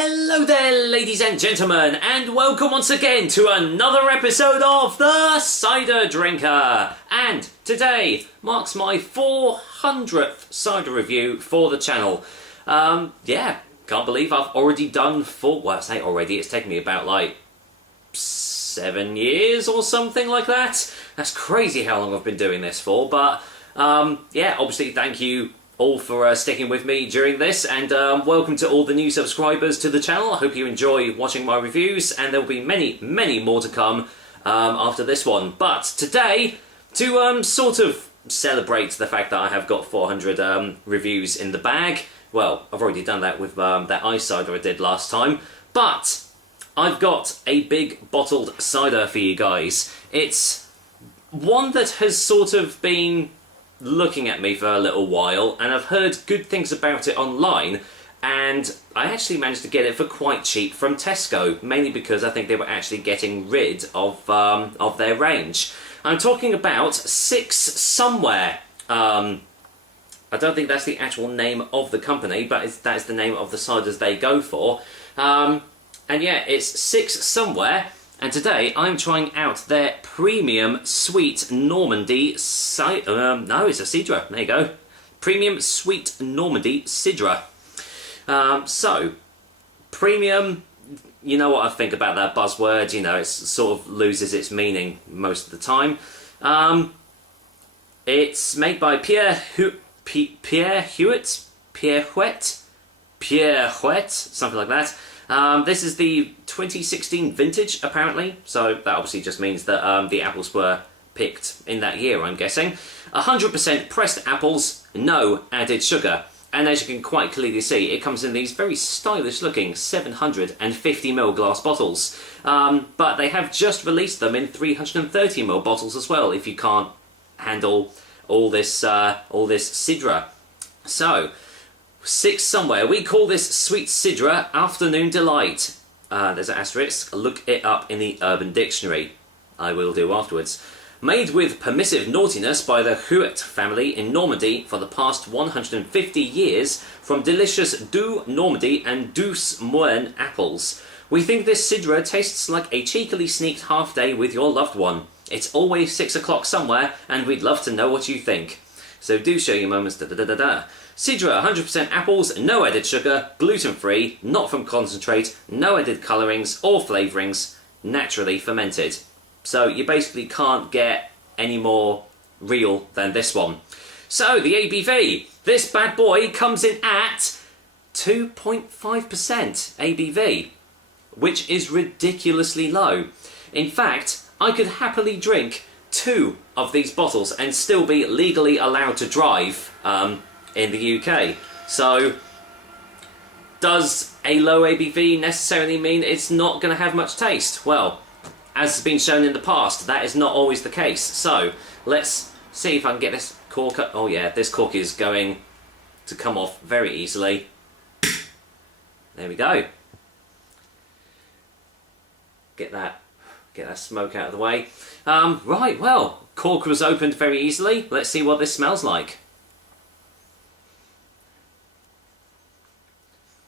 Hello there, ladies and gentlemen, and welcome once again to another episode of The Cider Drinker. And today marks my 400th cider review for the channel. Yeah, can't believe I've already done well, I say already, it's taken me about like 7 years or something like that. That's crazy how long I've been doing this for, but yeah, obviously thank you all for sticking with me during this, and welcome to all the new subscribers to the channel. I hope you enjoy watching my reviews, and there will be many, many more to come after this one. But today, to sort of celebrate the fact that I have got 400 reviews in the bag, well, I've already done that with that ice cider I did last time, but I've got a big bottled cider for you guys. It's one that has sort of been looking at me for a little while, and I've heard good things about it online, and I actually managed to get it for quite cheap from Tesco, mainly because I think they were actually getting rid of their range. I'm talking about Six Somewhere. I don't think that's the actual name of the company, but that is the name of the ciders they go for. And yeah, it's Six Somewhere. And today I'm trying out their premium sweet Normandy no, it's a Cidra. There you go. Premium sweet Normandy Cidra. So, premium, you know what I think about that buzzword. You know, it sort of loses its meaning most of the time. It's made by Pierre Huet, something like that. This is the 2016 vintage, apparently, so that obviously just means that the apples were picked in that year, I'm guessing. 100% pressed apples, no added sugar. And as you can quite clearly see, it comes in these very stylish looking 750ml glass bottles. But they have just released them in 330ml bottles as well, if you can't handle all this Cidra. So, Six Somewhere. We call this Sweet Cidra Afternoon Delight. There's an asterisk. Look it up in the Urban Dictionary. I will do afterwards. Made with permissive naughtiness by the Huet family in Normandy for the past 150 years from delicious Doux Normandy and Douce Moine apples. We think this Cidra tastes like a cheekily sneaked half day with your loved one. It's always 6 o'clock somewhere, and we'd love to know what you think. So do share your moments. Cidra, 100% apples, no added sugar, gluten-free, not from concentrate, no added colourings or flavourings, naturally fermented. So you basically can't get any more real than this one. So the ABV, this bad boy comes in at 2.5% ABV, which is ridiculously low. In fact, I could happily drink 2 of these bottles and still be legally allowed to drive in the UK. So, does a low ABV necessarily mean it's not going to have much taste? Well, as has been shown in the past, that is not always the case. So, let's see if I can get this cork up. Oh yeah, this cork is going to come off very easily. There we go. Get that smoke out of the way. Right, well, cork was opened very easily. Let's see what this smells like.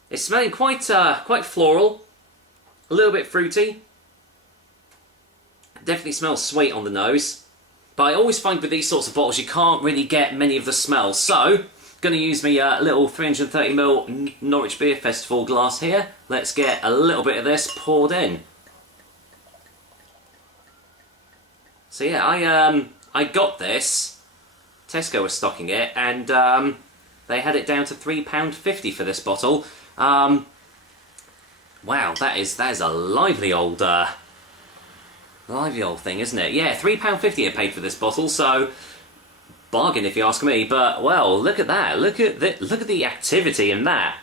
It's smelling quite floral, a little bit fruity. Definitely smells sweet on the nose. But I always find with these sorts of bottles you can't really get many of the smells. So, going to use me a little 330ml Norwich Beer Festival glass here. Let's get a little bit of this poured in. So yeah, I got this. Tesco was stocking it, and they had it down to £3.50 for this bottle. Wow, that is a lively old thing, isn't it? Yeah, £3.50 I paid for this bottle, so bargain if you ask me. But well, look at that. Look at the activity in that.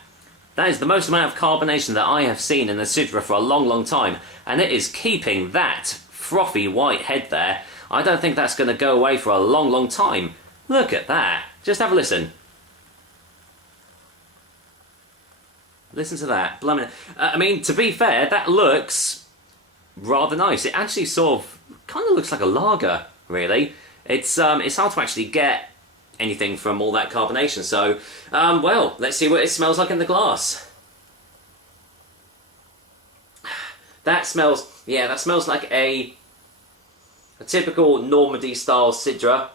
That is the most amount of carbonation that I have seen in a Cidra for a long, long time, and it is keeping that frothy white head there. I don't think that's going to go away for a long, long time. Look at that. Just have a listen. Listen to that. Blimey. I mean, to be fair, that looks rather nice. It actually sort of kind of looks like a lager, really. It's hard to actually get anything from all that carbonation. So, well, let's see what it smells like in the glass. That smells, yeah, that smells like a typical Normandy style Cider.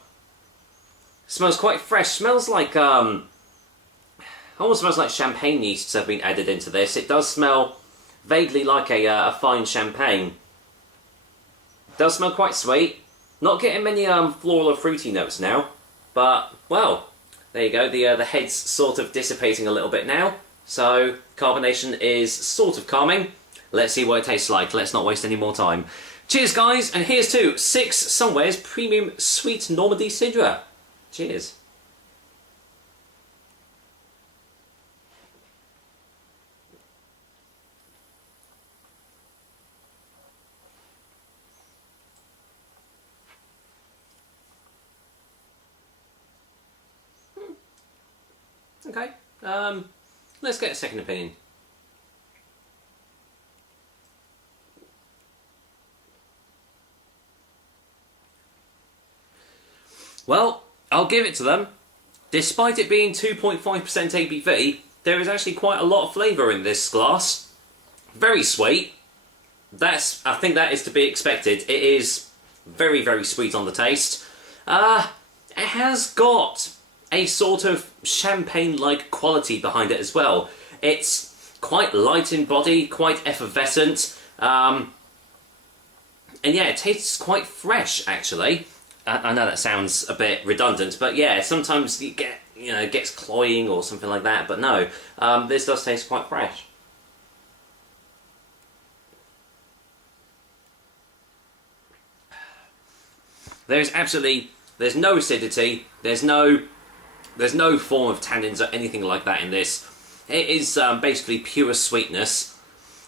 Smells quite fresh. Smells like almost smells like champagne yeasts have been added into this. It does smell vaguely like a fine champagne. It does smell quite sweet. Not getting many floral or fruity notes now, but well, there you go. The head's sort of dissipating a little bit now, so carbonation is sort of calming. Let's see what it tastes like. Let's not waste any more time. Cheers, guys, and here's to 6 Somewhere's Premium Sweet Normandy Cider. Cheers. Okay, let's get a second opinion. Well, I'll give it to them. Despite it being 2.5% ABV, there is actually quite a lot of flavour in this glass. Very sweet. I think that is to be expected. It is very, very sweet on the taste. It has got a sort of champagne-like quality behind it as well. It's quite light in body, quite effervescent, and yeah, it tastes quite fresh actually. I know that sounds a bit redundant, but yeah, sometimes you get, it gets cloying or something like that, but no, this does taste quite fresh. There's no acidity, there's no form of tannins or anything like that in this. It is basically pure sweetness.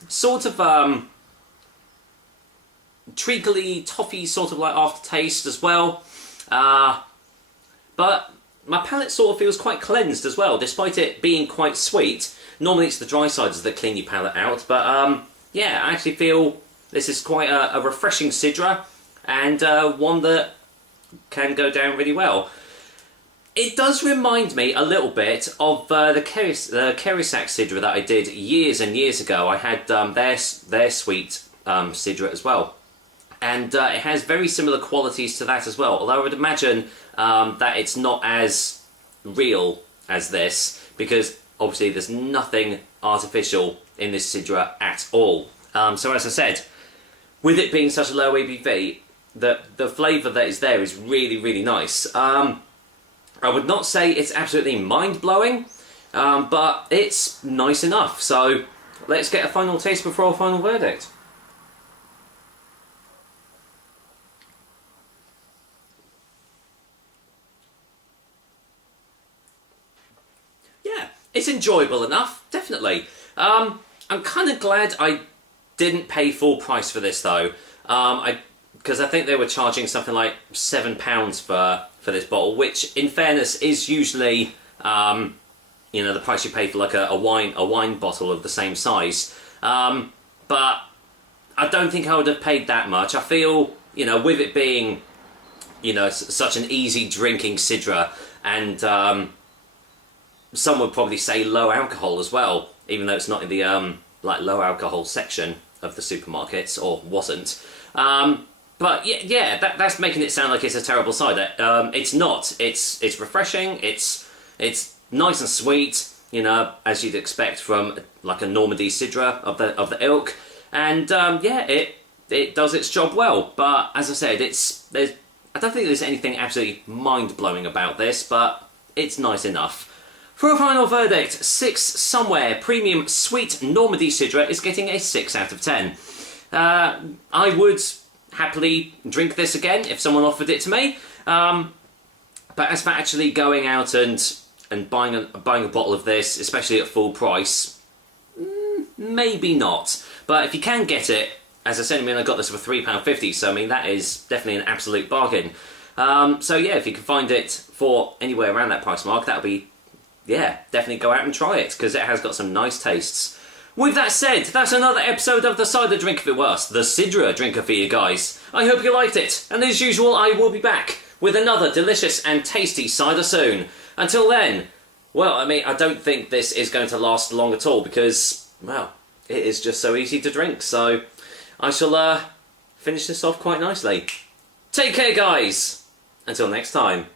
Sort of treacly, toffee sort of like aftertaste as well. But my palate sort of feels quite cleansed as well, despite it being quite sweet. Normally it's the dry sides that clean your palate out, but yeah, I actually feel this is quite a refreshing Cider, and one that can go down really well. It does remind me a little bit of the Kerisak Cider that I did years and years ago. I had their sweet Cider as well. And it has very similar qualities to that as well. Although I would imagine that it's not as real as this, because obviously there's nothing artificial in this Cider at all. So as I said, with it being such a low ABV, the flavour that is there is really, really nice. I would not say it's absolutely mind-blowing, but it's nice enough. So let's get a final taste before a final verdict. Yeah, it's enjoyable enough, definitely. I'm kind of glad I didn't pay full price for this though, because I think they were charging something like £7 for this bottle, which in fairness is usually the price you pay for like a wine bottle of the same size. But I don't think I would have paid that much. I feel, with it being such an easy drinking Cider, and some would probably say low alcohol as well, even though it's not in the like low alcohol section of the supermarkets, or wasn't. But yeah, that's making it sound like it's a terrible cider. It's not. It's refreshing. It's nice and sweet, as you'd expect from like a Normandy Cider of the ilk. And yeah, it does its job well. But as I said, I don't think there's anything absolutely mind-blowing about this, but it's nice enough. For a final verdict, 6 Somewhere Premium Sweet Normandy Cider is getting a 6 out of 10. I would happily drink this again if someone offered it to me. But as for actually going out and buying a bottle of this, especially at full price, maybe not. But if you can get it, as I said, I got this for £3.50, so that is definitely an absolute bargain. So yeah, if you can find it for anywhere around that price mark, that'll be, yeah, definitely go out and try it, because it has got some nice tastes. With that said, that's another episode of the Cider Drink If It Was, the Cider Drinker for you guys. I hope you liked it, and as usual, I will be back with another delicious and tasty cider soon. Until then, well, I don't think this is going to last long at all, because, well, it is just so easy to drink. So I shall finish this off quite nicely. Take care, guys! Until next time.